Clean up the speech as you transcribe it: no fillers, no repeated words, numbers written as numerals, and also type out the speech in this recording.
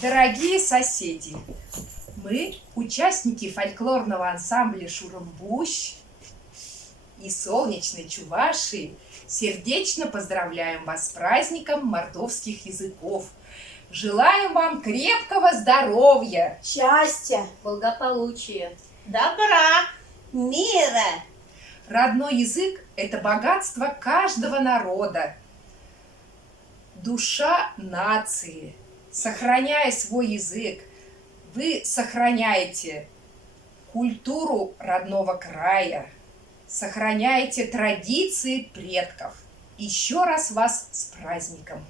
Дорогие соседи, мы, участники фольклорного ансамбля «Шурумбущ» и солнечной Чувашии, сердечно поздравляем вас с праздником мордовских языков. Желаем вам крепкого здоровья, счастья, благополучия, добра, мира. Родной язык – это богатство каждого народа, душа нации. Сохраняя свой язык, вы сохраняете культуру родного края, сохраняете традиции предков. Еще раз вас с праздником!